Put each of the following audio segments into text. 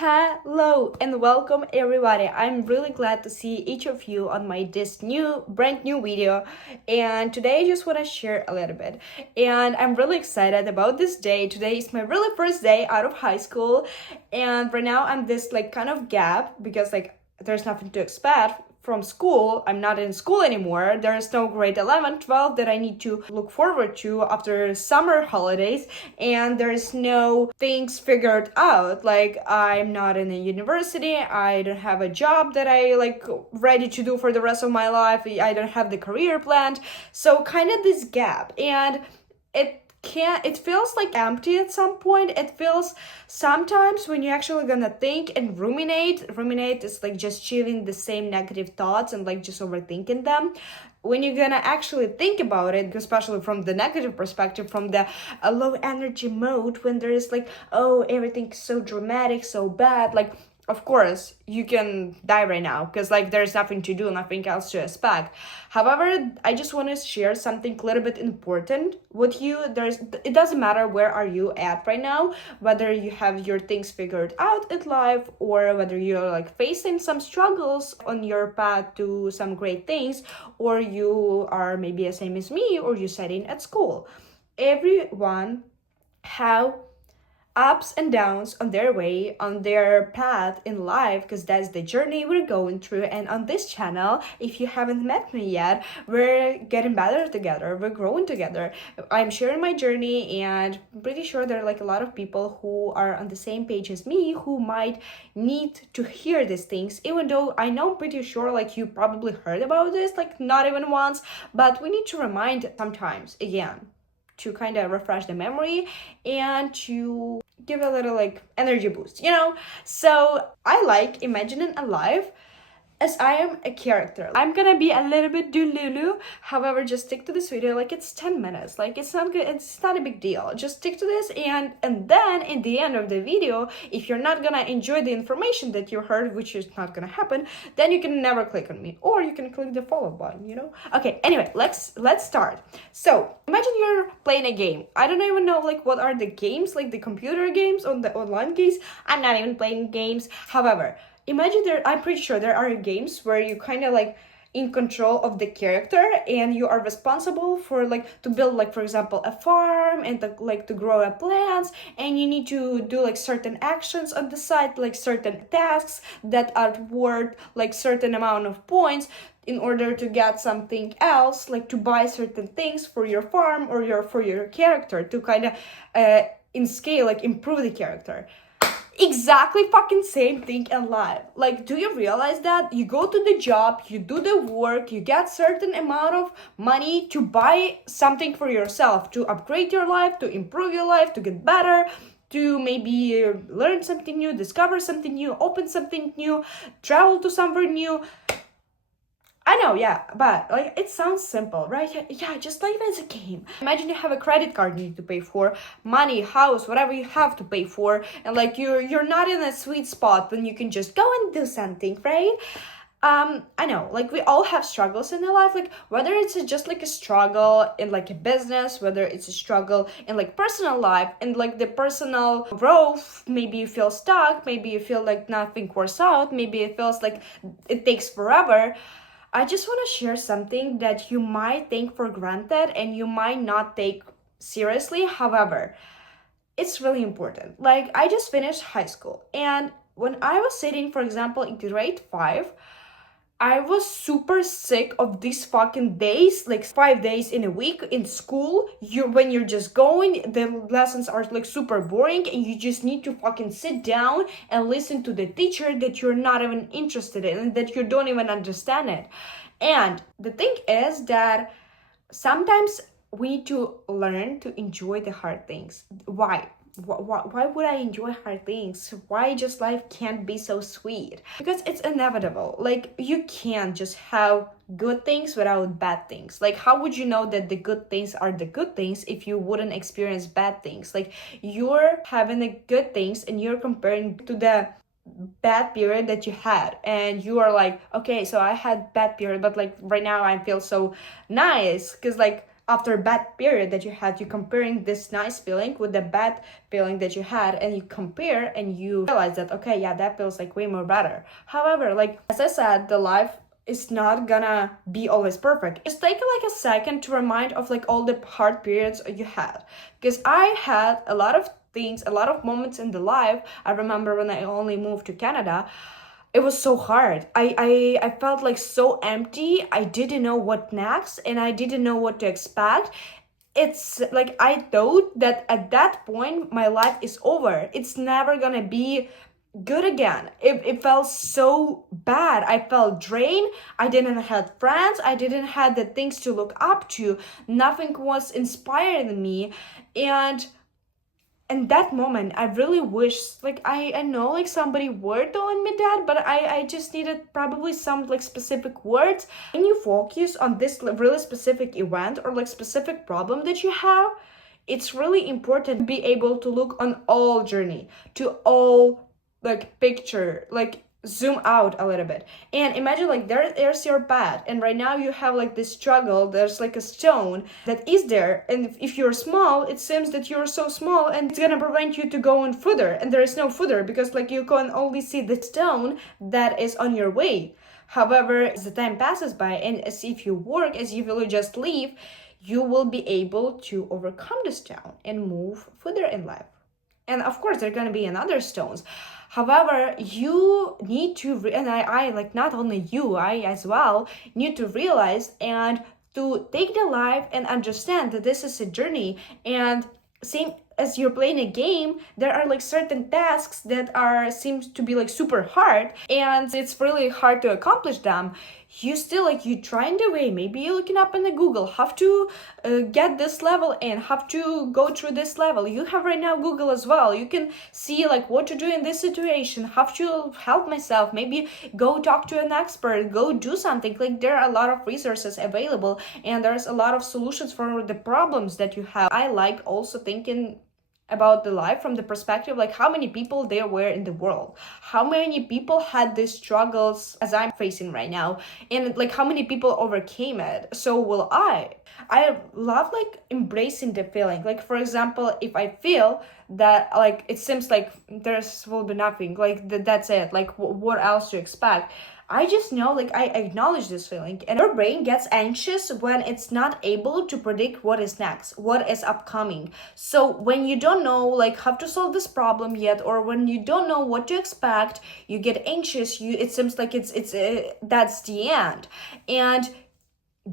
Hello and welcome everybody. I'm really glad to see each of you on my brand new video, and today I just want to share a little bit. And I'm really excited about this day. Today is my really first day out of high school, and right now I'm this kind of gap because there's nothing to expect from school. I'm not in school anymore. There is no grade 11, 12 that I need to look forward to after summer holidays, and there's no things figured out. I'm not in a university. I don't have a job that I ready to do for the rest of my life. I don't have the career planned. So kind of this gap, and it feels empty at some point. It feels sometimes when you're actually gonna think and ruminate is just chilling the same negative thoughts and just overthinking them. When you're gonna actually think about it, especially from the negative perspective, from the low energy mode, when there is oh, everything's so dramatic, so bad, of course you can die right now because there's nothing to do, nothing else to expect. However, I just want to share something a little bit important with you. It doesn't matter where are you at right now, whether you have your things figured out in life or whether you're facing some struggles on your path to some great things, or you are maybe the same as me, or you're studying at school. Everyone have ups and downs on their way, on their path in life, because that's the journey we're going through. And on this channel, if you haven't met me yet, we're getting better together, we're growing together. I'm sharing my journey, and I'm pretty sure there are a lot of people who are on the same page as me who might need to hear these things, even though I know, pretty sure you probably heard about this not even once, but we need to remind sometimes again to kind of refresh the memory and to give a little energy boost, So I like imagining a life as I am a character. I'm gonna be a little bit delulu. However, just stick to this video. It's 10 minutes. It's not good. It's not a big deal. Just stick to this, and then in the end of the video, if you're not gonna enjoy the information that you heard, which is not gonna happen, then you can never click on me, or you can click the follow button. Okay. Anyway, let's start. So imagine you're playing a game. I don't even know what are the games, the computer games on the online games. I'm not even playing games. However, imagine I'm pretty sure there are games where you kind of in control of the character, and you are responsible for to build for example a farm, and to grow a plants, and you need to do certain actions on the side, certain tasks that are worth certain amount of points in order to get something else, to buy certain things for your farm or for your character to kind of in scale improve the character. Exactly fucking same thing in life. Do you realize that you go to the job, you do the work, you get certain amount of money to buy something for yourself, to upgrade your life, to improve your life, to get better, to maybe learn something new, discover something new, open something new, travel to somewhere new. I know, yeah, but it sounds simple, right? Yeah, just life as a game. Imagine you have a credit card you need to pay for, money, house, whatever you have to pay for, and you're not in a sweet spot when you can just go and do something, right? I know, we all have struggles in our life, whether it's just a struggle in a business, whether it's a struggle in personal life, and the personal growth. Maybe you feel stuck, maybe you feel nothing works out, maybe it feels it takes forever. I just want to share something that you might take for granted and you might not take seriously. However, it's really important. I just finished high school, and when I was sitting, for example, in grade 5, I was super sick of these fucking days, 5 days in a week in school. When you're just going, the lessons are super boring, and you just need to fucking sit down and listen to the teacher that you're not even interested in, and that you don't even understand it. And the thing is that sometimes we need to learn to enjoy the hard things. Why would I enjoy hard things? Why just life can't be so sweet? Because it's inevitable. You can't just have good things without bad things. How would you know that the good things are the good things if you wouldn't experience bad things? You're having the good things and you're comparing to the bad period that you had, and you are okay, so I had bad period, but right now I feel so nice because after a bad period that you had, you comparing this nice feeling with the bad feeling that you had, and you compare and you realize that, okay, yeah, that feels like way more better. However, like as I said, the life is not gonna be always perfect. Just take like a second to remind of like all the hard periods you had, because I had a lot of things, a lot of moments in the life. I remember when I only moved to Canada, it was so hard. I felt like so empty. I didn't know what next, and I didn't know what to expect. It's like I thought that at that point my life is over. It's never gonna be good again. It felt so bad. I felt drained. I didn't have friends. I didn't have the things to look up to. Nothing was inspiring me. And in that moment I really wish, like I know like somebody were telling me that, but I just needed probably some like specific words. When you focus on this really specific event or like specific problem that you have, it's really important to be able to look on all journey, to all like picture, like zoom out a little bit, and imagine like there's your path, and right now you have like this struggle. There's like a stone that is there, and if you're small, it seems that you're so small and it's gonna prevent you to go on further, and there is no further because like you can only see the stone that is on your way. However, as the time passes by and as if you work, as if you just leave, you will be able to overcome the stone and move further in life. And of course there are going to be another stones. However, you need to and I like not only you, I as well need to realize and to take the life and understand that this is a journey. And same as you're playing a game, there are like certain tasks that are seems to be like super hard, and it's really hard to accomplish them. You still like you trying the way, maybe you're looking up in the Google, have to get this level and have to go through this level. You have right now Google as well. You can see like what to do in this situation, have to help myself, maybe go talk to an expert, go do something. Like there are a lot of resources available, and there's a lot of solutions for the problems that you have. I like also thinking about the life from the perspective like how many people there were in the world, how many people had these struggles as I'm facing right now, and like how many people overcame it. So will I love like embracing the feeling. Like for example, if I feel that like it seems like there's will be nothing, like that's it, like what else to expect, I just know like I acknowledge this feeling, and your brain gets anxious when it's not able to predict what is next, what is upcoming. So when you don't know like how to solve this problem yet, or when you don't know what to expect, you get anxious. It seems like it's that's the end. And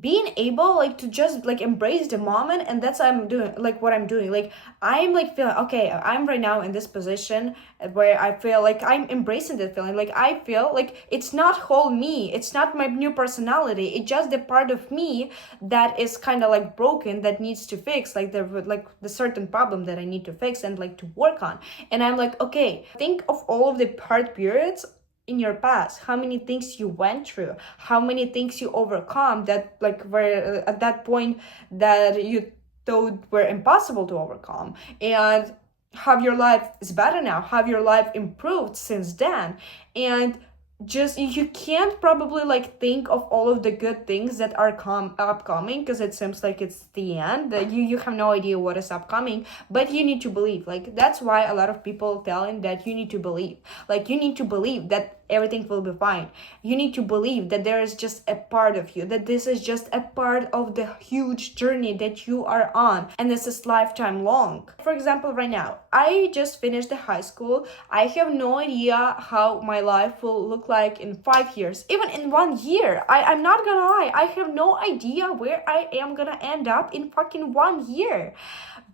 being able like to just like embrace the moment, and that's I'm doing like what I'm doing. Like I'm like feeling okay, I'm right now in this position where I feel like I'm embracing the feeling. Like I feel like it's not whole me, it's not my new personality, it's just the part of me that is kind of like broken, that needs to fix, like the certain problem that I need to fix and like to work on. And I'm like, okay, think of all of the hard periods in your past, how many things you went through, how many things you overcome that like were at that point that you thought were impossible to overcome, and how your life is better now, how your life improved since then. And just you can't probably like think of all of the good things that are upcoming, because it seems like it's the end, that you have no idea what is upcoming, but you need to believe. Like that's why a lot of people telling that you need to believe, like you need to believe that everything will be fine. You need to believe that there is just a part of you, that this is just a part of the huge journey that you are on, and this is lifetime long. For example, right now I just finished the high school. I have no idea how my life will look like in 5 years, even in 1 year. I'm not gonna lie, I have no idea where I am gonna end up in fucking 1 year.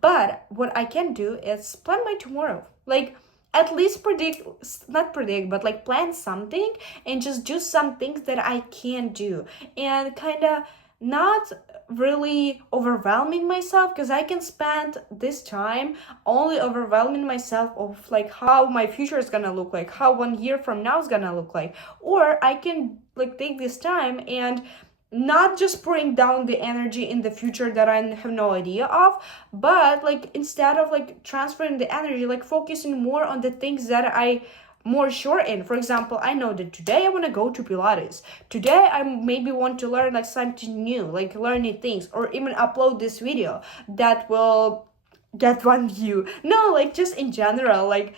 But what I can do is plan my tomorrow, like at least not predict, but like plan something and just do some things that I can do, and kind of not really overwhelming myself, because I can spend this time only overwhelming myself of like how my future is gonna look like, how 1 year from now is gonna look like. Or I can like take this time and not just pouring down the energy in the future that I have no idea of, but like instead of like transferring the energy, like focusing more on the things that I more sure in. For example, I know that today I want to go to Pilates. Today I maybe want to learn like something new, like learn new things, or even upload this video that will get 1 view. No, like just in general, like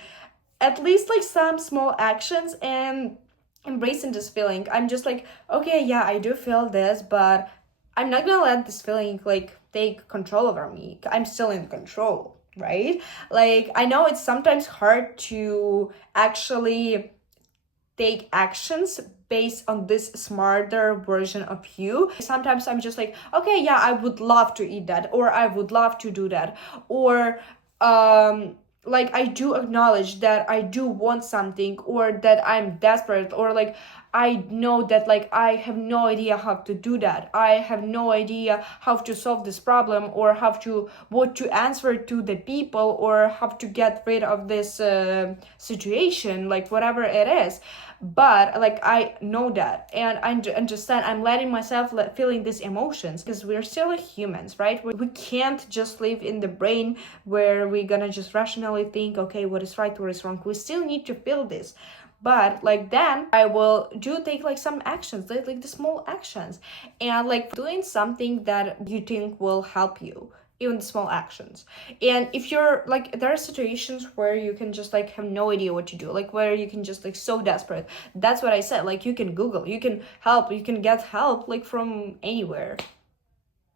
at least like some small actions and embracing this feeling. I'm just like, okay, yeah, I do feel this, but I'm not gonna let this feeling like take control over me. I'm still in control, right? Like, I know it's sometimes hard to actually take actions based on this smarter version of you. Sometimes I'm just like, okay, yeah, I would love to eat that, or I would love to do that, or like I do acknowledge that I do want something, or that I'm desperate, or like I know that like I have no idea how to do that. I have no idea how to solve this problem, or how to what to answer to the people, or how to get rid of this situation, like whatever it is. But like I know that, and I understand, I'm letting myself feeling these emotions, because we're still humans, right? We can't just live in the brain where we're gonna just rationally think, okay, what is right, what is wrong. We still need to feel this. But like then I will take like some actions, like the small actions, and like doing something that you think will help you, even the small actions. And if you're like, there are situations where you can just like have no idea what to do, like where you can just like so desperate. That's what I said, like you can Google, you can get help like from anywhere.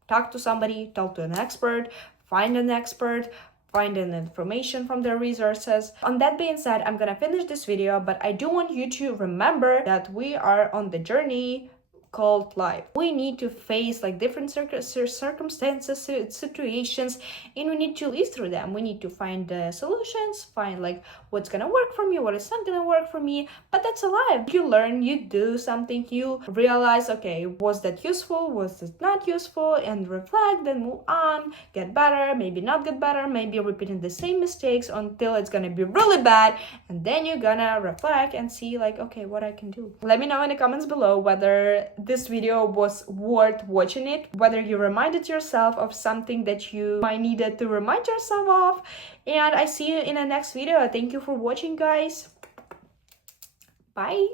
Talk to somebody, talk to an expert, find an expert, find an information from their resources. On that being said, I'm gonna finish this video, but I do want you to remember that we are on the journey called life. We need to face like different circumstances, situations, and we need to live through them. We need to find the solutions, find like what's gonna work for me, what is not gonna work for me. But that's a life. You learn, you do something, you realize, okay, was that useful, was it not useful, and reflect, then move on, get better, maybe not get better, maybe repeating the same mistakes until it's gonna be really bad, and then you're gonna reflect and see like, okay, what I can do. Let me know in the comments below whether this video was worth watching it, whether you reminded yourself of something that you might needed to remind yourself of. And I see you in the next video. Thank you for watching, guys. Bye.